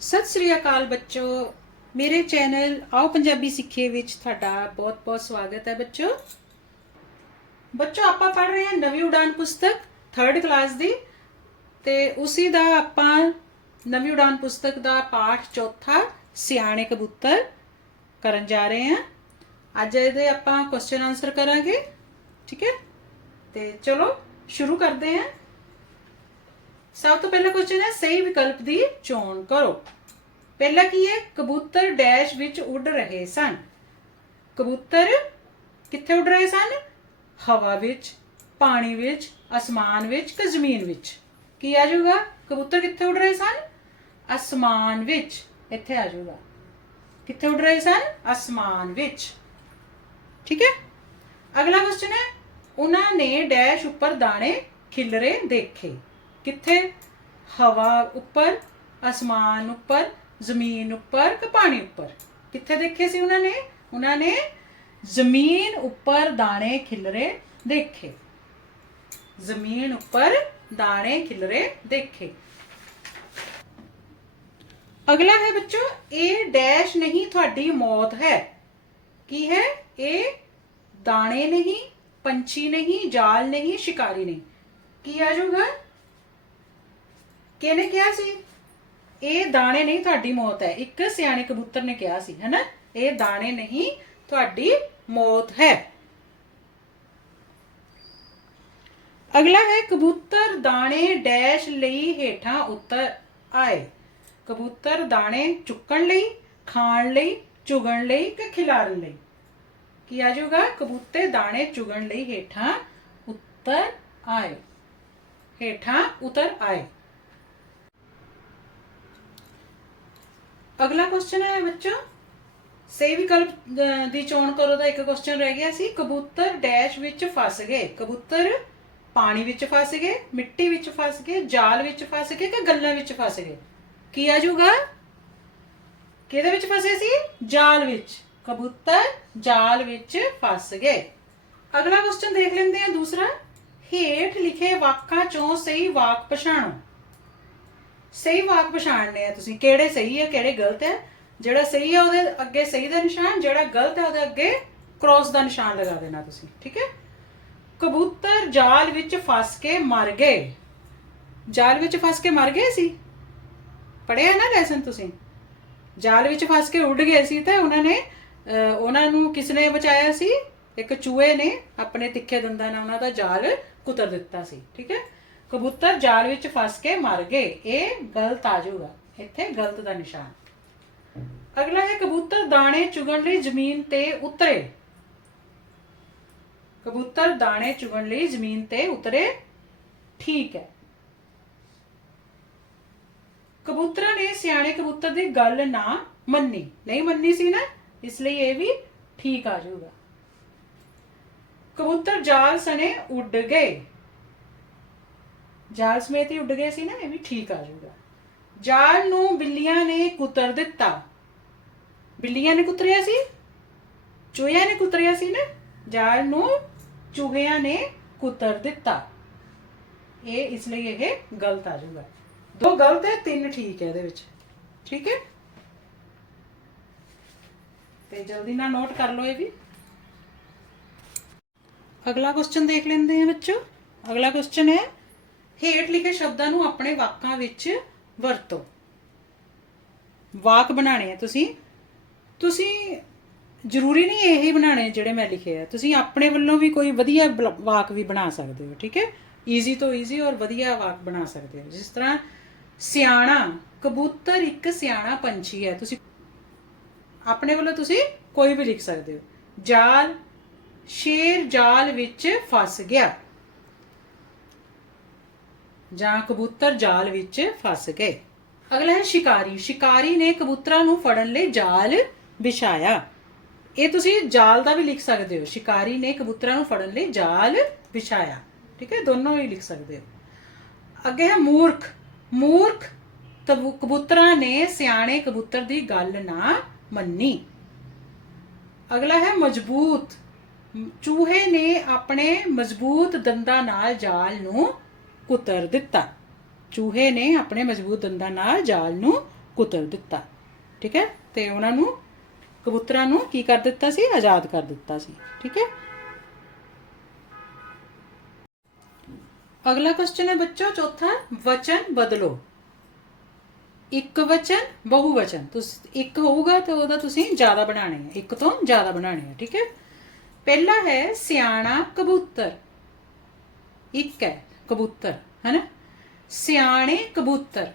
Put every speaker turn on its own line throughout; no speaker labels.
ਸਤਿ ਸ੍ਰੀ ਅਕਾਲ ਬੱਚੋ। ਮੇਰੇ ਚੈਨਲ ਆਓ ਪੰਜਾਬੀ ਸਿੱਖੀਏ ਵਿੱਚ ਤੁਹਾਡਾ ਬਹੁਤ-ਬਹੁਤ ਸਵਾਗਤ ਹੈ ਬੱਚੋ। ਬੱਚੋ, ਆਪਾਂ ਪੜ੍ਹ ਰਹੇ ਹਾਂ ਨਵੀਂ ਉਡਾਨ ਪੁਸਤਕ 3rd ਕਲਾਸ ਦੀ। ਤੇ ਉਸੇ ਦਾ ਆਪਾਂ ਨਵੀਂ ਉਡਾਨ ਪੁਸਤਕ ਦਾ ਪਾਠ ਚੌਥਾ, ਸਿਆਣੇ ਕਬੂਤਰ ਕਰਨ ਜਾ ਰਹੇ ਹਾਂ। ਅੱਜ ਇਹਦੇ ਆਪਾਂ ਕੁਐਸਚਨ ਆਨਸਰ ਕਰਾਂਗੇ, ਠੀਕ ਹੈ? ਤੇ ਚਲੋ, ਸ਼ੁਰੂ ਕਰਦੇ ਹਾਂ। ਸਭ ਤੋਂ ਪਹਿਲਾ ਕੁਐਸਚਨ ਹੈ, ਸਹੀ ਵਿਕਲਪ ਦੀ ਚੋਣ ਕਰੋ। ਪਹਿਲਾ ਕੀ ਹੈ? ਕਬੂਤਰ ਡੈਸ਼ ਵਿੱਚ ਉੱਡ ਰਹੇ ਸਨ। ਕਬੂਤਰ ਕਿੱਥੇ ਉੱਡ ਰਹੇ ਸਨ? ਹਵਾ ਵਿੱਚ, ਪਾਣੀ ਵਿੱਚ, ਅਸਮਾਨ ਵਿੱਚ ਕਿ ਜ਼ਮੀਨ ਵਿੱਚ? ਕੀ ਆ ਜਾਊਗਾ? ਕਬੂਤਰ ਕਿੱਥੇ ਉੱਡ ਰਹੇ ਸਨ? ਅਸਮਾਨ ਵਿੱਚ। ਇੱਥੇ ਆ ਜਾਊਗਾ। ਕਿੱਥੇ ਉੱਡ ਰਹੇ ਸਨ? ਅਸਮਾਨ ਵਿੱਚ। ਠੀਕ ਹੈ? ਅਗਲਾ ਕੁਐਸਚਨ ਹੈ, ਉਹਨਾਂ ਨੇ ਡੈਸ਼ ਉੱਪਰ ਦਾਣੇ ਖਿਲਰੇ ਦੇਖੇ। ਕਿੱਥੇ ਹਵਾ ਉੱਪਰ ਅਸਮਾਨ ਉੱਪਰ ਜ਼ਮੀਨ ਉੱਪਰ ਕਿ ਪਾਣੀ ਉੱਪਰ ਕਿੱਥੇ ਦੇਖੇ ਸੀ ਉਹਨਾਂ ਨੇ ਉਹਨਾਂ ਨੇ ਜ਼ਮੀਨ ਉੱਪਰ ਦਾਣੇ ਖਿਲਰੇ ਦੇਖੇ ਜ਼ਮੀਨ ਉੱਪਰ ਦਾਣੇ ਖਿਲਰੇ ਦੇਖੇ ਅਗਲਾ ਹੈ ਬੱਚੋ ਇਹ ਡੈਸ਼ ਨਹੀਂ ਤੁਹਾਡੀ ਮੌਤ ਹੈ ਕੀ ਹੈ ਇਹ ਦਾਣੇ ਨਹੀਂ ਪੰਛੀ ਨਹੀਂ ਜਾਲ ਨਹੀਂ ਸ਼ਿਕਾਰੀ ਨਹੀਂ ਕੀ ਆ ਜਾਊਗਾ ਕਿਹਨੇ ਕਿਹਾ ਸੀ? ਇਹ ਦਾਣੇ ਨਹੀਂ ਤੁਹਾਡੀ ਮੌਤ ਹੈ। ਇੱਕ ਸਿਆਣੇ ਕਬੂਤਰ ਨੇ ਕਿਹਾ ਸੀ, ਹੈਨਾ? ਇਹ ਦਾਣੇ ਨਹੀਂ ਤੁਹਾਡੀ ਮੌਤ ਹੈ। ਅਗਲਾ ਹੈ, ਕਬੂਤਰ ਦਾਣੇ ਡੈਸ਼ ਲਈ ਹੇਠਾਂ ਉੱਤਰ ਆਏ। ਕਬੂਤਰ ਦਾਣੇ ਚੁੱਕਣ ਲਈ, ਖਾਣ ਲਈ, ਚੁਗਣ ਲਈ ਕਿ ਖਿਲਾਰਨ ਲਈ? ਕੀ ਆ ਜਾਊਗਾ? ਕਬੂਤੇ ਦਾਣੇ ਚੁਗਣ ਲਈ ਹੇਠਾਂ ਉੱਤਰ ਆਏ। ਹੇਠਾਂ ਉਤਰ ਆਏ। ਅਗਲਾ ਕੁਐਸਚਨ ਹੈ ਬੱਚੋ ਸਹੀ ਵਿਕਲਪ ਦੀ ਚੋਣ ਕਰੋ ਦਾ ਇੱਕ ਕੁਐਸਚਨ ਰਹਿ ਗਿਆ ਸੀ। ਕਬੂਤਰ ਡੈਸ਼ ਵਿੱਚ ਫਸ ਗਏ। ਕਬੂਤਰ ਪਾਣੀ ਵਿੱਚ ਫਸ ਗਏ, ਮਿੱਟੀ ਵਿੱਚ ਫਸ ਗਏ, ਜਾਲ ਵਿੱਚ ਫਸ ਗਏ ਕਿ ਗੱਲਾਂ ਵਿੱਚ ਫਸ ਗਏ? ਕੀ ਆ ਜਾਊਗਾ? ਕਿਹਦੇ ਵਿੱਚ ਫਸੇ ਸੀ? ਜਾਲ ਵਿੱਚ। ਕਬੂਤਰ ਜਾਲ ਵਿੱਚ ਫਸ ਗਏ। ਅਗਲਾ ਕੁਐਸਚਨ ਦੇਖ ਲੈਂਦੇ ਆ ਦੂਸਰਾ। ਹੇਠ ਲਿਖੇ ਵਾਕਾਂ ਚੋਂ ਸਹੀ ਵਾਕ ਪਛਾਣੋ। ਸਹੀ ਵਾਕ ਪਛਾਣਨੇ ਆ ਤੁਸੀਂ, ਕਿਹੜੇ ਸਹੀ ਹੈ ਕਿਹੜੇ ਗਲਤ ਹੈ ਜਿਹੜਾ ਸਹੀ ਹੈ ਉਹਦੇ ਅੱਗੇ ਸਹੀ ਦਾ ਨਿਸ਼ਾਨ, ਜਿਹੜਾ ਗਲਤ ਹੈ ਉਹਦੇ ਅੱਗੇ ਕ੍ਰੋਸ ਦਾ ਨਿਸ਼ਾਨ ਲਗਾ ਦੇਣਾ ਤੁਸੀਂ, ਠੀਕ ਹੈ? ਕਬੂਤਰ ਜਾਲ ਵਿੱਚ ਫਸ ਕੇ ਮਰ ਗਏ। ਜਾਲ ਵਿੱਚ ਫਸ ਕੇ ਮਰ ਗਏ ਸੀ? ਪੜਿਆ ਨਾ ਲੈਸਨ ਤੁਸੀਂ? ਜਾਲ ਵਿੱਚ ਫਸ ਕੇ ਉੱਡ ਗਏ ਸੀ ਤੇ ਉਹਨਾਂ ਨੇ ਉਹਨਾਂ ਨੂੰ ਕਿਸਨੇ ਬਚਾਇਆ ਸੀ? ਇੱਕ ਚੂਹੇ ਨੇ, ਆਪਣੇ ਤਿੱਖੇ ਦੰਦਾਂ ਨਾਲ ਉਹਨਾਂ ਦਾ ਜਾਲ ਕੁਤਰ ਦਿੱਤਾ ਸੀ, ਠੀਕ ਹੈ? ਕਬੂਤਰ ਜਾਲ ਵਿੱਚ ਫਸ ਕੇ ਮਰ ਗਏ। ਇਹ ਗਲਤ ਆ ਜਾਊਗਾ। ਇੱਥੇ ਗਲਤ ਦਾ ਨਿਸ਼ਾਨ। ਅਗਲਾ ਹੈ, ਕਬੂਤਰ ਦਾਣੇ ਚੁਗਣ ਲਈ ਜ਼ਮੀਨ ਤੇ ਉਤਰੇ। ਕਬੂਤਰ ਦਾਣੇ ਚੁਗਣ ਲਈ ਜ਼ਮੀਨ ਤੇ ਉਤਰੇ। ਠੀਕ ਹੈ। ਕਬੂਤਰਾਂ ਨੇ ਸਿਆਣੇ ਕਬੂਤਰ ਦੀ ਗੱਲ ਨਾ ਮੰਨੀ। ਨਹੀਂ ਮੰਨੀ ਸੀ ਨਾ, ਇਸ ਲਈ ਇਹ ਵੀ ਠੀਕ ਆ ਜਾਊਗਾ। ਕਬੂਤਰ ਜਾਲ ਸਣੇ ਉੱਡ ਗਏ। ਜਾਲ ਸਮੇਤ ਹੀ ਉੱਡ ਗਏ ਸੀ ਨਾ, ਇਹ ਵੀ ਠੀਕ ਆ ਜਾਊਗਾ। ਜਾਲ ਨੂੰ ਬਿੱਲੀਆਂ ਨੇ ਕੁਤਰ ਦਿੱਤਾ। ਬਿੱਲੀਆਂ ਨੇ ਕੁਤਰਿਆ ਸੀ? ਚੂਹਿਆਂ ਨੇ ਕੁਤਰਿਆ ਸੀ ਨਾ? ਜਾਲ ਨੂੰ ਚੂਹਿਆਂ ਨੇ ਕੁਤਰ ਦਿੱਤਾ। ਇਹ ਇਸ ਲਈ ਇਹ ਗਲਤ ਆ ਜਾਊਗਾ। ਦੋ ਗਲਤ ਹੈ, ਤਿੰਨ ਠੀਕ ਹੈ ਇਹਦੇ ਵਿੱਚ। ਠੀਕ ਹੈ? ਤੇ ਜਲਦੀ ਨਾਲ ਨੋਟ ਕਰ ਲਓ ਇਹ ਵੀ। ਅਗਲਾ ਕੁਐਸਚਨ ਦੇਖ ਲੈਂਦੇ ਹਾਂ ਬੱਚੋ। ਅਗਲਾ ਕੁਐਸਚਨ ਹੈ ਹੇਠ ਲਿਖੇ ਸ਼ਬਦਾਂ ਨੂੰ ਆਪਣੇ ਵਾਕਾਂ ਵਿੱਚ ਵਰਤੋ। ਵਾਕ ਬਣਾਣੇ ਆ ਤੁਸੀਂ। ਤੁਸੀਂ ਜ਼ਰੂਰੀ ਨਹੀਂ ਇਹ ਹੀ ਬਣਾਣੇ ਜਿਹੜੇ ਮੈਂ ਲਿਖੇ ਆ। ਤੁਸੀਂ ਆਪਣੇ ਵੱਲੋਂ ਵੀ ਕੋਈ ਵਧੀਆ ਬਲ- ਵਾਕ ਵੀ ਬਣਾ ਸਕਦੇ ਹੋ, ਠੀਕ ਹੈ? ਈਜ਼ੀ ਤੋਂ ਈਜ਼ੀ ਔਰ ਵਧੀਆ ਵਾਕ ਬਣਾ ਸਕਦੇ ਹੋ। ਜਿਸ ਤਰ੍ਹਾਂ ਸਿਆਣਾ, ਕਬੂਤਰ ਇੱਕ ਸਿਆਣਾ ਪੰਛੀ ਹੈ। ਤੁਸੀਂ ਆਪਣੇ ਵੱਲੋਂ ਤੁਸੀਂ ਕੋਈ ਵੀ ਲਿਖ ਸਕਦੇ ਹੋ। ਜਾਲ, ਸ਼ੇਰ ਜਾਲ ਵਿੱਚ ਫਸ ਗਿਆ। ਜਾਂ ਕਬੂਤਰ ਜਾਲ ਵਿੱਚ ਫਸ ਗਏ। ਅਗਲਾ ਹੈ ਸ਼ਿਕਾਰੀ। ਸ਼ਿਕਾਰੀ ਨੇ ਕਬੂਤਰਾਂ ਨੂੰ ਫੜਨ ਲਈ ਜਾਲ ਵਿਛਾਇਆ। ਇਹ ਤੁਸੀਂ ਜਾਲ ਦਾ ਵੀ ਲਿਖ ਸਕਦੇ ਹੋ। ਸ਼ਿਕਾਰੀ ਨੇ ਕਬੂਤਰਾਂ ਨੂੰ ਫੜਨ ਲਈ ਜਾਲ ਵਿਛਾਇਆ। ਠੀਕ ਹੈ? ਦੋਨੋਂ ਹੀ ਲਿਖ ਸਕਦੇ ਹੋ। ਅੱਗੇ ਹੈ ਮੂਰਖ। ਮੂਰਖ ਤਬੂ- ਕਬੂਤਰਾਂ ਨੇ ਸਿਆਣੇ ਕਬੂਤਰ ਦੀ ਗੱਲ ਨਾ ਮੰਨੀ। ਅਗਲਾ ਹੈ ਮਜ਼ਬੂਤ। ਚੂਹੇ ਨੇ ਆਪਣੇ ਮਜ਼ਬੂਤ ਦੰਦਾਂ ਨਾਲ ਜਾਲ ਨੂੰ ਕੁਤਰ ਦਿੱਤਾ। ਚੂਹੇ ਨੇ ਆਪਣੇ ਮਜ਼ਬੂਤ ਦੰਦਾਂ ਨਾਲ ਜਾਲ ਨੂੰ ਕੁਤਰ ਦਿੱਤਾ। ਠੀਕ ਹੈ? ਤੇ ਉਹਨਾਂ ਨੂੰ, ਕਬੂਤਰਾਂ ਨੂੰ ਕੀ ਕਰ ਦਿੱਤਾ ਸੀ? ਆਜ਼ਾਦ ਕਰ ਦਿੱਤਾ ਸੀ। ਠੀਕ ਹੈ? ਅਗਲਾ ਕੁਐਸਚਨ ਹੈ ਬੱਚੋ, ਚੌਥਾ, ਵਚਨ ਬਦਲੋ। ਇੱਕ ਵਚਨ ਬਹੁ ਵਚਨ ਤੁਸੀਂ, ਇੱਕ ਹੋਊਗਾ ਤੇ ਉਹਦਾ ਤੁਸੀਂ ਜ਼ਿਆਦਾ ਬਣਾਣੇ ਹੈ ਇੱਕ ਤੋਂ ਜ਼ਿਆਦਾ ਬਣਾਣੇ ਹੈ ਠੀਕ ਹੈ? ਪਹਿਲਾ ਹੈ ਸਿਆਣਾ ਕਬੂਤਰ। ਇੱਕ ਹੈ। ਕਬੂਤਰ, ਹੈਨਾ? ਸਿਆਣੇ ਕਬੂਤਰ।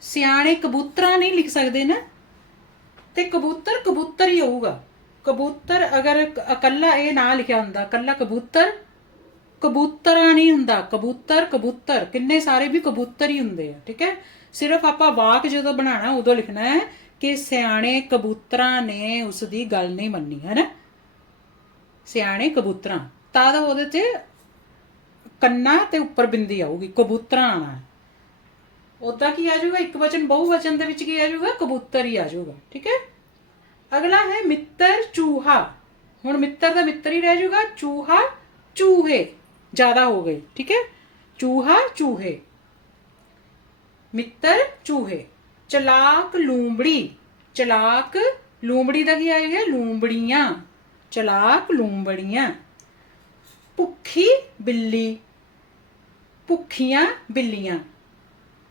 ਸਿਆਣੇ ਕਬੂਤਰਾਂ ਨਹੀਂ ਲਿਖ ਸਕਦੇ ਨਾ। ਤੇ ਕਬੂਤਰ ਕਬੂਤਰ ਹੀ ਹੋਊਗਾ। ਕਬੂਤਰ ਅਗਰ ਇਕੱਲਾ ਇਹ ਨਾ ਲਿਖਿਆ ਹੁੰਦਾ, ਇਕੱਲਾ ਕਬੂਤਰ, ਕਬੂਤਰਾਂ ਨਹੀਂ ਹੁੰਦਾ। ਕਬੂਤਰ ਕਬੂਤਰ, ਕਿੰਨੇ ਸਾਰੇ ਵੀ ਕਬੂਤਰ ਹੀ ਹੁੰਦੇ ਆ, ਠੀਕ ਹੈ? ਸਿਰਫ ਆਪਾਂ ਵਾਕ ਜਦੋਂ ਬਣਾਉਣਾ, ਉਦੋਂ ਲਿਖਣਾ ਹੈ ਕਿ ਸਿਆਣੇ ਕਬੂਤਰਾਂ ਨੇ ਉਸ ਦੀ ਗੱਲ ਨਹੀਂ ਮੰਨੀ ਹੈ ਨਾ ਸਿਆਣੇ ਕਬੂਤਰਾਂ। ਤਾਂ ਉਹਦੇ ਤੇ ਕੰਨਾ ਤੇ ਉੱਪਰ ਬਿੰਦੀ ਆਊਗੀ, ਕਬੂਤਰਾਂ ਆਣਾ ਹੈ। ਉਦਾਂ ਕੀ ਆ ਜਾਊਗਾ? ਇੱਕ ਵਚਨ ਬਹੁ ਵਚਨ ਦੇ ਵਿੱਚ ਕੀ ਆ ਜਾਊਗਾ? ਕਬੂਤਰ ਹੀ ਆ ਜਾਊਗਾ, ਠੀਕ ਹੈ? ਅਗਲਾ ਹੈ ਮਿੱਤਰ ਚੂਹਾ। ਹੁਣ ਮਿੱਤਰ ਦਾ ਮਿੱਤਰ ਹੀ ਰਹਿ ਜਾਊਗਾ, ਚੂਹਾ ਚੂਹੇ, ਜ਼ਿਆਦਾ ਹੋ ਗਏ, ਠੀਕ ਹੈ? ਚੂਹਾ ਚੂਹੇ, ਮਿੱਤਰ ਚੂਹੇ, ਚਲਾਕ ਲੂੰਬੜੀ ਚਲਾਕ ਲੂੰਬੜੀ ਦਾ ਕੀ ਆਏਗਾ ਲੂੰਬੜੀਆਂ, ਚਲਾਕ ਲੂੰਬੜੀਆਂ। ਭੁੱਖੀ ਬਿੱਲੀ ਭੁੱਖੀਆਂ ਬਿੱਲੀਆਂ।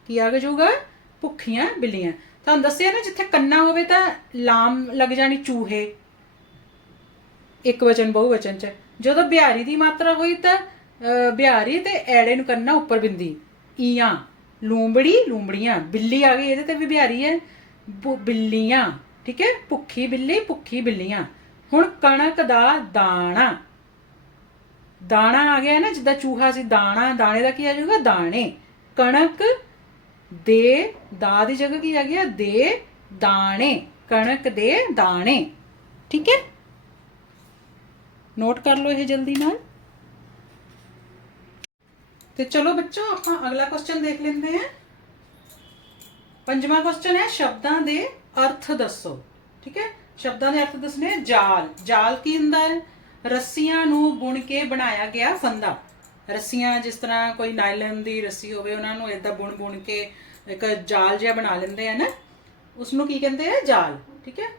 ਕੀ ਆ ਜਾਊਗਾ? ਭੁੱਖੀਆਂ ਬਿੱਲੀਆਂ। ਤੁਹਾਨੂੰ ਦੱਸਿਆ ਨਾ ਜਿੱਥੇ ਕੰਨਾ ਹੋਵੇ ਤਾਂ ਲਾਮ ਲੱਗ ਜਾਣੀ ਚੂਹੇ। ਇੱਕ ਵਚਨ ਬਹੁ ਵਚਨ ਚ। ਜਦੋਂ ਬਿਹਾਰੀ ਦੀ ਮਾਤਰਾ ਹੋਈ ਤਾਂ ਬਿਹਾਰੀ ਤੇ ਐੜੇ ਨੂੰ ਕੰਨਾ ਉੱਪਰ ਬਿੰਦੀ। ਈਆਂ। ਲੂੰਬੜੀ, ਲੂੰਬੜੀਆਂ। ਬਿੱਲੀ ਆ ਗਈ, ਇਹਦੇ ਤੇ ਵੀ ਬਿਹਾਰੀ ਹੈ। ਬੁ- ਬਿੱਲੀਆਂ। ਠੀਕ ਹੈ? ਭੁੱਖੀ ਬਿੱਲੀ, ਭੁੱਖੀ ਬਿੱਲੀਆਂ। ਹੁਣ ਕਣਕ ਦਾ ਦਾਣਾ। ਦਾਣਾ ਆ ਗਿਆ ਨਾ, ਜਿੱਦਾਂ ਚੂਹਾ ਸੀ, ਦਾਣਾ, ਦਾਣੇ ਦਾ ਕੀ ਆ ਜਾਊਗਾ? ਦਾਣੇ। ਕਣਕ ਦੇ, ਦਾ ਦੀ ਜਗ੍ਹਾ ਕੀ ਆ ਗਿਆ? ਦੇ, ਦਾਣੇ। ਕਣਕ ਦੇ, ਦਾਣੇ। ਠੀਕ ਹੈ? ਨੋਟ ਕਰ ਲਓ ਇਹ ਜਲਦੀ ਨਾਲ। ਤੇ ਚਲੋ ਬੱਚੋ, ਆਪਾਂ ਅਗਲਾ ਕੁਐਸਚਨ ਦੇਖ ਲੈਂਦੇ ਹਾਂ। ਪੰਜਵਾਂ ਕੁਐਸਚਨ ਹੈ, ਸ਼ਬਦਾਂ ਦੇ ਅਰਥ ਦੱਸੋ। ਠੀਕ ਹੈ? ਸ਼ਬਦਾਂ ਦੇ ਅਰਥ ਦੱਸਣੇ ਆ। ਜਾਲ। ਜਾਲ ਕੀ ਹੁੰਦਾ ਹੈ? ਰੱਸੀਆਂ ਨੂੰ ਬੁਣ ਕੇ ਬਣਾਇਆ ਗਿਆ ਫੰਦਾ। ਰੱਸੀਆਂ ਜਿਸ ਤਰ੍ਹਾਂ ਕੋਈ ਨਾਇਲਨ ਦੀ ਰੱਸੀ ਹੋਵੇ, ਉਹਨਾਂ ਨੂੰ ਇਦਾਂ ਬੁਣ ਬੁਣ ਕੇ ਇੱਕ ਜਾਲ ਜਿਹਾ ਬਣਾ ਲੈਂਦੇ ਆ ਨਾ ਉਸ ਨੂੰ ਕੀ ਕਹਿੰਦੇ ਆ? ਜਾਲ, ਠੀਕ ਹੈ?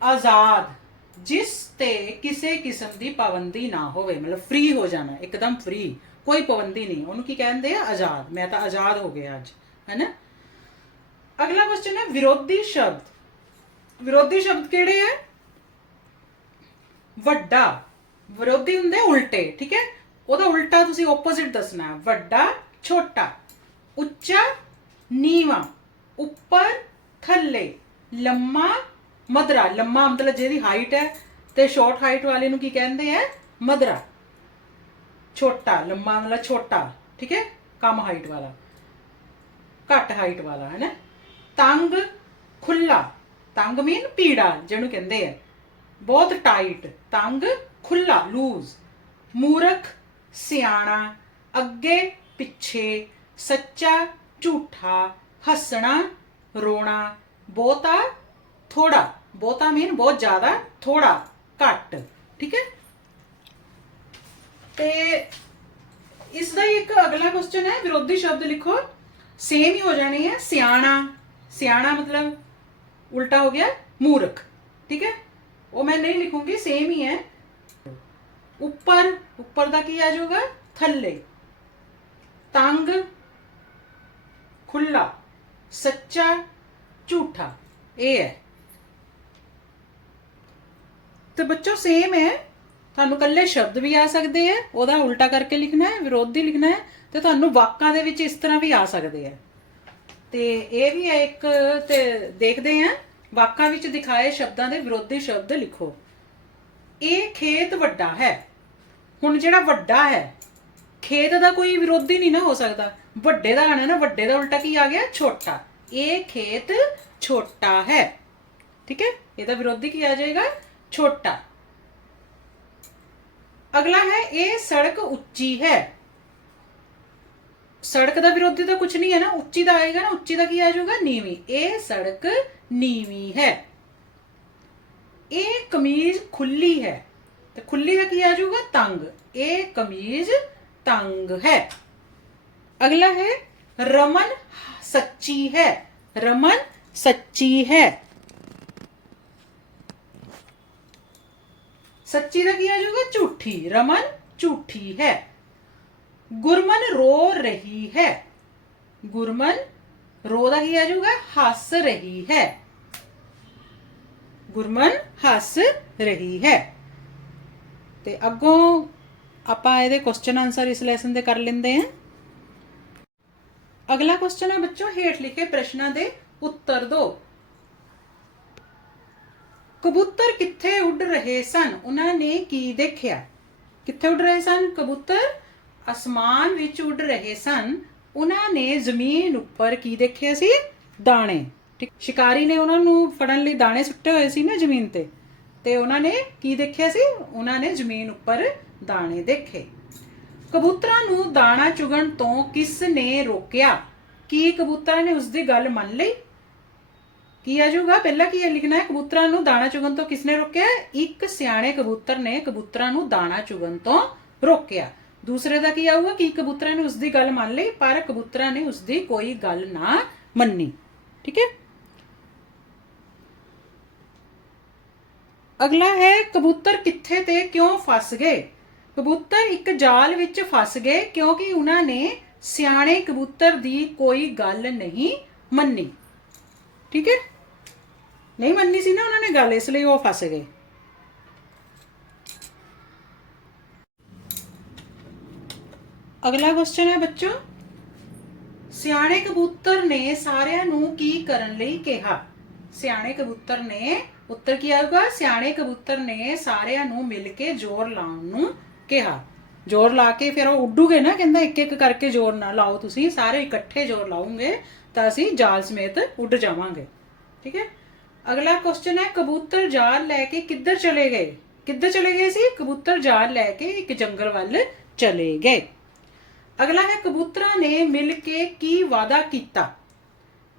ਆਜ਼ਾਦ, ਜਿਸ ਤੇ ਕਿਸੇ ਕਿਸਮ ਦੀ ਪਾਬੰਦੀ ਨਾ ਹੋਵੇ, ਮਤਲਬ ਫ੍ਰੀ ਹੋ ਜਾਣਾ, ਇੱਕਦਮ ਫ੍ਰੀ ਕੋਈ ਪਾਬੰਦੀ ਨਹੀਂ। ਉਹਨੂੰ ਕੀ ਕਹਿੰਦੇ ਆ? ਆਜ਼ਾਦ। ਮੈਂ ਤਾਂ ਆਜ਼ਾਦ ਹੋ ਗਿਆ ਅੱਜ, ਹੈਨਾ? ਅਗਲਾ ਕੁਐਸਚਨ ਹੈ ਵਿਰੋਧੀ ਸ਼ਬਦ। ਵਿਰੋਧੀ ਸ਼ਬਦ ਕਿਹੜੇ ਹੈ ਵੱਡਾ। ਵਿਰੋਧੀ ਹੁੰਦੇ ਉਲਟੇ, ਠੀਕ ਹੈ? ਉਹਦਾ ਉਲਟਾ ਤੁਸੀਂ ਆਪੋਜ਼ਿਟ ਦੱਸਣਾ ਹੈ। ਵੱਡਾ, ਛੋਟਾ, ਉੱਚਾ, ਨੀਵਾ, ਉੱਪਰ, ਥੱਲੇ, ਲੰਮਾ, ਮਧਰਾ। ਲੰਮਾ ਮਤਲਬ ਜਿਹਦੀ ਹਾਈਟ ਹੈ ਤੇ ਸ਼ਾਰਟ ਹਾਈਟ ਵਾਲੇ ਨੂੰ ਕੀ ਕਹਿੰਦੇ ਆ ਮਧਰਾ। ਛੋਟਾ, ਲੰਮਾ ਮਤਲਬ ਛੋਟਾ, ਠੀਕ ਹੈ? ਕਮ ਹਾਈਟ ਵਾਲਾ। ਘੱਟ ਹਾਈਟ ਵਾਲਾ, ਹੈ ਨਾ? ਤੰਗ ਖੁੱਲਾ ਤੰਗ ਮੀਨ ਪੀੜਾ, ਜਿਹਨੂੰ ਕਹਿੰਦੇ ਆ। ਬਹੁਤ ਟਾਈਟ ਤੰਗ ਖੁੱਲਾ ਲੂਜ਼ ਮੂਰਖ ਸਿਆਣਾ ਅੱਗੇ ਪਿੱਛੇ ਸੱਚਾ ਝੂਠਾ ਹੱਸਣਾ ਰੋਣਾ ਬਹੁਤਾ ਥੋੜਾ ਬਹੁਤਾ ਮੀਨ ਬਹੁਤ ਜ਼ਿਆਦਾ ਥੋੜਾ ਘੱਟ ਠੀਕ ਹੈ ਤੇ ਇਸ ਦਾ ਹੀ ਇੱਕ ਅਗਲਾ ਕੁਐਸਚਨ ਹੈ ਵਿਰੋਧੀ ਸ਼ਬਦ ਲਿਖੋ ਸੇਮ ਹੀ ਹੋ ਜਾਣੀ ਹੈ ਸਿਆਣਾ ਸਿਆਣਾ ਮਤਲਬ ਉਲਟਾ ਹੋ ਗਿਆ ਮੂਰਖ ਠੀਕ ਹੈ ਉਹ ਮੈਂ ਨਹੀਂ ਲਿਖੂੰਗੀ ਸੇਮ ਹੀ ਹੈ। ਉੱਪਰ ਉੱਪਰ ਦਾ ਕੀ ਆ ਜਾਊਗਾ? ਥੱਲੇ। ਤੰਗ ਖੁੱਲਾ ਸੱਚਾ, ਝੂਠਾ। ਇਹ ਹੈ। ਤੇ ਬੱਚੋ ਸੇਮ ਹੈ। ਤੁਹਾਨੂੰ ਕੱਲੇ ਸ਼ਬਦ ਵੀ ਆ ਸਕਦੇ ਆ ਉਹਦਾ ਉਲਟਾ ਕਰਕੇ ਲਿਖਣਾ ਹੈ, ਵਿਰੋਧੀ ਲਿਖਣਾ ਹੈ, ਤੇ ਤੁਹਾਨੂੰ ਵਾਕਾਂ ਦੇ ਵਿੱਚ ਇਸ ਤਰ੍ਹਾਂ ਵੀ ਆ ਸਕਦੇ ਆ ਤੇ ਇਹ ਵੀ ਹੈ ਇੱਕ, ਤੇ ਦੇਖਦੇ ਆ ਵਾਕਾਂ ਵਿੱਚ ਦਿਖਾਏ ਸ਼ਬਦਾਂ ਦੇ ਵਿਰੋਧੀ ਸ਼ਬਦ ਲਿਖੋ। ਇਹ ਖੇਤ ਵੱਡਾ ਹੈ। ਹੁਣ ਜਿਹੜਾ ਵੱਡਾ ਹੈ, ਖੇਤ ਦਾ ਕੋਈ ਵਿਰੋਧੀ ਨਹੀਂ ਨਾ ਹੋ ਸਕਦਾ। ਵੱਡੇ ਦਾ ਆਣਾ ਨਾ, ਵੱਡੇ ਦਾ ਉਲਟਾ ਕੀ ਆ ਗਿਆ? ਛੋਟਾ। ਇਹ ਖੇਤ ਛੋਟਾ ਹੈ। ਠੀਕ ਹੈ? ਇਹਦਾ ਵਿਰੋਧੀ ਕੀ ਆ ਜਾਏਗਾ? ਛੋਟਾ। ਅਗਲਾ ਹੈ, ਇਹ ਸੜਕ ਉੱਚੀ ਹੈ। ਸੜਕ ਦਾ ਵਿਰੋਧੀ ਤਾਂ ਕੁਝ ਨਹੀਂ ਹੈ ਨਾ। ਉੱਚੀ ਦਾ ਆਏਗਾ ਨਾ, ਉੱਚੀ ਦਾ ਕੀ ਆ ਜਾਊਗਾ? ਨੀਵੀਂ। ਇਹ ਸੜਕ ਨੀਵੀਂ ਹੈ ਇਹ ਕਮੀਜ਼ ਖੁੱਲੀ ਹੈ ਤੇ ਖੁੱਲੀ ਦਾ ਕੀ ਆ ਜਾਊਗਾ ਤੰਗ ਇਹ ਕਮੀਜ਼ ਤੰਗ ਹੈ ਅਗਲਾ ਹੈ ਰਮਨ ਸੱਚੀ ਹੈ ਰਮਨ ਸੱਚੀ ਹੈ ਸੱਚੀ ਦਾ ਕੀ ਆ ਜਾਊਗਾ ਝੂਠੀ ਰਮਨ ਝੂਠੀ ਹੈ ਗੁਰਮਨ ਰੋ ਰਹੀ ਹੈ ਗੁਰਮਨ ਰੋ ਦਾ ਕੀ ਆ ਜਾਊਗਾ ਹੱਸ ਰਹੀ ਹੈ ਗੁਰਮਨ ਹੱਸ ਰਹੀ ਹੈ। ਤੇ ਅੱਗੋਂ ਆਪਾਂ ਇਹਦੇ ਕੁਐਸਚਨ ਆਨਸਰ ਇਸ ਲੈਸਨ ਦੇ ਕਰ ਲੈਂਦੇ ਹਾਂ। ਅਗਲਾ ਕੁਐਸਚਨ ਹੈ ਬੱਚੋ, ਹੇਠ ਲਿਖੇ ਪ੍ਰਸ਼ਨਾਂ ਦੇ ਉੱਤਰ ਦਿਓ ਕਬੂਤਰ ਕਿੱਥੇ ਉੱਡ ਰਹੇ ਸਨ? ਉਹਨਾਂ ਨੇ ਕੀ ਦੇਖਿਆ? ਕਿੱਥੇ ਉੱਡ ਰਹੇ ਸਨ? ਕਬੂਤਰ ਅਸਮਾਨ ਵਿੱਚ ਉੱਡ ਰਹੇ ਸਨ। ਉਹਨਾਂ ਨੇ ਜ਼ਮੀਨ ਉੱਪਰ ਕੀ ਦੇਖਿਆ ਸੀ? ਦਾਣੇ। ਠੀਕ। ਸ਼ਿਕਾਰੀ ਨੇ ਉਹਨਾਂ ਨੂੰ ਫੜਨ ਲਈ ਦਾਣੇ ਸੁੱਟੇ ਹੋਏ ਸੀ ਨਾ ਜ਼ਮੀਨ ਤੇ। ਤੇ ਉਹਨਾਂ ਨੇ ਕੀ ਦੇਖਿਆ ਸੀ? ਉਹਨਾਂ ਨੇ ਜ਼ਮੀਨ ਉੱਪਰ ਦਾਣੇ ਦੇਖੇ। ਕਬੂਤਰਾਂ ਨੂੰ ਦਾਣਾ ਚੁਗਣ ਤੋਂ ਕਿਸ ਨੇ ਰੋਕਿਆ? ਕੀ ਕਬੂਤਰਾਂ ਨੇ ਉਸ ਦੀ ਗੱਲ ਮੰਨ ਲਈ? ਕੀ ਆ ਜਾਊਗਾ? ਪਹਿਲਾਂ ਕੀ ਲਿਖਣਾ ਹੈ? ਕਬੂਤਰਾਂ ਨੂੰ ਦਾਣਾ ਚੁਗਣ ਤੋਂ ਕਿਸਨੇ ਰੋਕਿਆ? ਇੱਕ ਸਿਆਣੇ ਕਬੂਤਰ ਨੇ ਕਬੂਤਰਾਂ ਨੂੰ ਦਾਣਾ ਚੁਗਣ ਤੋਂ ਰੋਕਿਆ। ਦੂਸਰੇ ਦਾ ਕੀ ਆਊਗਾ? ਕਿ ਕਬੂਤਰਾਂ ਨੇ ਉਸ ਦੀ ਗੱਲ ਮੰਨ ਲਈ? ਪਰ ਕਬੂਤਰਾਂ ਨੇ ਉਸ ਦੀ ਕੋਈ ਗੱਲ ਨਾ ਮੰਨੀ। ਠੀਕ ਹੈ? ਅਗਲਾ ਹੈ, ਕਬੂਤਰ ਕਿੱਥੇ ਤੇ ਕਿਉਂ ਫਸ ਗਏ? ਕਬੂਤਰ ਇੱਕ ਜਾਲ ਵਿੱਚ ਫਸ ਗਏ ਕਿਉਂਕਿ ਉਹਨਾਂ ਨੇ ਸਿਆਣੇ ਕਬੂਤਰ ਦੀ ਕੋਈ ਗੱਲ ਨਹੀਂ ਮੰਨੀ। ਠੀਕ ਹੈ? ਨਹੀਂ ਮੰਨੀ ਸੀ ਨਾ ਉਹਨਾਂ ਨੇ ਗੱਲ, ਇਸ ਲਈ ਉਹ ਫਸ ਗਏ। ਅਗਲਾ ਕੁਐਸਚਨ ਹੈ ਬੱਚੋ, ਸਿਆਣੇ ਕਬੂਤਰ ਨੇ ਸਾਰਿਆਂ ਨੂੰ ਕੀ ਕਰਨ ਲਈ ਕਿਹਾ? ਸਿਆਣੇ ਕਬੂਤਰ ਨੇ ਉੱਤਰ ਕੀ ਆਊਗਾ? ਸਿਆਣੇ ਕਬੂਤਰ ਨੇ ਸਾਰਿਆਂ ਨੂੰ ਮਿਲ ਕੇ ਜ਼ੋਰ ਲਾਉਣ ਨੂੰ ਕਿਹਾ। ਜ਼ੋਰ ਲਾ ਕੇ ਫਿਰ ਉਹ ਉੱਡੂਗੇ ਨਾ, ਕਹਿੰਦਾ ਇੱਕ ਇੱਕ ਕਰਕੇ ਜ਼ੋਰ ਨਾ ਲਾਓ ਤੁਸੀਂ, ਸਾਰੇ ਇਕੱਠੇ ਜ਼ੋਰ ਲਾਉਂਗੇ ਤਾਂ ਅਸੀਂ ਜਾਲ ਸਮੇਤ ਉੱਡ ਜਾਵਾਂਗੇ। ਠੀਕ ਹੈ? ਅਗਲਾ ਕੁਐਸਚਨ ਹੈ, ਕਬੂਤਰ ਜਾਲ ਲੈ ਕੇ ਕਿੱਧਰ ਚਲੇ ਗਏ? ਕਿੱਧਰ ਚਲੇ ਗਏ ਸੀ? ਕਬੂਤਰ ਜਾਲ ਲੈ ਕੇ ਇੱਕ ਜੰਗਲ ਵੱਲ ਚਲੇ ਗਏ। ਅਗਲਾ ਹੈ, ਕਬੂਤਰਾਂ ਨੇ ਮਿਲ ਕੇ ਕੀ ਵਾਅਦਾ ਕੀਤਾ?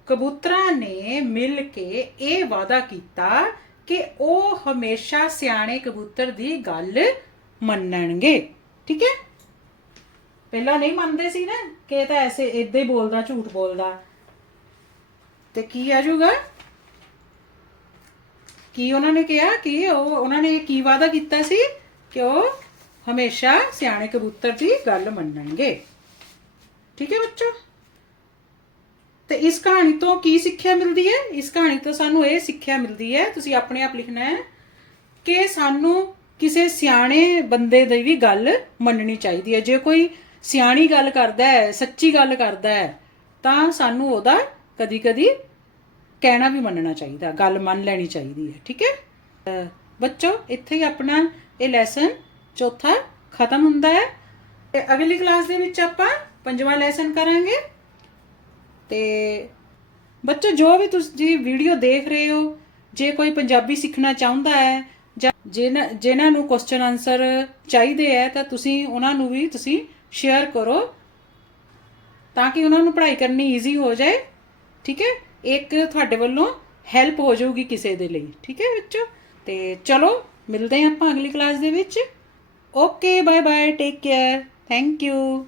ਕਬੂਤਰਾਂ ਨੇ ਮਿਲ ਕੇ ਇਹ ਵਾਅਦਾ ਕੀਤਾ ਕਿ ਉਹ ਹਮੇਸ਼ਾ ਸਿਆਣੇ ਕਬੂਤਰ ਦੀ ਗੱਲ ਮੰਨਣਗੇ। ਠੀਕ ਹੈ? ਪਹਿਲਾਂ ਨਹੀਂ ਮੰਨਦੇ ਸੀ ਨਾ ਕਿ ਇਹ ਤਾਂ ਐਸੇ ਇਦਾਂ ਹੀ ਬੋਲਦਾ, ਝੂਠ ਬੋਲਦਾ। ਤੇ ਕੀ ਆ ਜਾਊਗਾ? ਕੀ ਉਹਨਾਂ ਨੇ ਕਿਹਾ ਕਿ ਉਹ, ਉਹਨਾਂ ਨੇ ਕੀ ਵਾਅਦਾ ਕੀਤਾ ਸੀ ਕਿ ਉਹ ਹਮੇਸ਼ਾ ਸਿਆਣੇ ਕਬੂਤਰ ਦੀ ਗੱਲ ਮੰਨਣਗੇ? ਠੀਕ ਹੈ ਬੱਚੋ? ਤੇ ਇਸ ਕਹਾਣੀ ਤੋਂ ਕੀ ਸਿੱਖਿਆ ਮਿਲਦੀ ਹੈ? ਇਸ ਕਹਾਣੀ ਤੋਂ ਸਾਨੂੰ ਇਹ ਸਿੱਖਿਆ ਮਿਲਦੀ ਹੈ, ਤੁਸੀਂ ਆਪਣੇ ਆਪ ਲਿਖਣਾ ਹੈ, ਕਿ ਸਾਨੂੰ ਕਿਸੇ ਸਿਆਣੇ ਬੰਦੇ ਦੀ ਵੀ ਗੱਲ ਮੰਨਣੀ ਚਾਹੀਦੀ ਹੈ। ਜੇ ਕੋਈ ਸਿਆਣੀ ਗੱਲ ਕਰਦਾ ਹੈ, ਸੱਚੀ ਗੱਲ ਕਰਦਾ ਹੈ, ਤਾਂ ਸਾਨੂੰ ਉਹਦਾ ਕਦੀ-ਕਦੀ ਕਹਿਣਾ ਵੀ ਮੰਨਣਾ ਚਾਹੀਦਾ, ਗੱਲ ਮੰਨ ਲੈਣੀ ਚਾਹੀਦੀ ਹੈ, ਠੀਕ ਹੈ? ਬੱਚੋ, ਇੱਥੇ ਹੀ ਆਪਣਾ ਇਹ ਲੈਸਨ ਚੌਥਾ ਖਤਮ ਹੁੰਦਾ ਹੈ। ਤੇ ਅਗਲੀ ਕਲਾਸ ਦੇ ਵਿੱਚ ਆਪਾਂ ਪੰਜਵਾਂ ਲੈਸਨ ਕਰਾਂਗੇ। ਤੇ ਬੱਚੋ, ਜੋ ਵੀ ਤੁਸੀਂ ਵੀਡੀਓ ਦੇਖ ਰਹੇ ਹੋ, ਜੇ ਕੋਈ ਪੰਜਾਬੀ ਸਿੱਖਣਾ ਚਾਹੁੰਦਾ ਹੈ, ਜਾਂ ਜਿਨ੍ਹਾਂ ਜਿਨ੍ਹਾਂ ਨੂੰ ਕੁਐਸਚਨ ਆਨਸਰ ਚਾਹੀਦੇ ਹੈ, ਤਾਂ ਤੁਸੀਂ ਉਹਨਾਂ ਨੂੰ ਵੀ ਤੁਸੀਂ ਸ਼ੇਅਰ ਕਰੋ, ਤਾਂ ਕਿ ਉਹਨਾਂ ਨੂੰ ਪੜ੍ਹਾਈ ਕਰਨੀ ਈਜ਼ੀ ਹੋ ਜਾਏ, ਠੀਕ ਹੈ? ਇੱਕ ਤੁਹਾਡੇ ਵੱਲੋਂ ਹੈਲਪ ਹੋ ਜਾਊਗੀ ਕਿਸੇ ਦੇ ਲਈ, ਠੀਕ ਹੈ ਬੱਚੋ? ਤੇ ਚਲੋ, ਮਿਲਦੇ ਹਾਂ ਆਪਾਂ ਅਗਲੀ ਕਲਾਸ ਦੇ ਵਿੱਚ। Okay bye bye take care thank you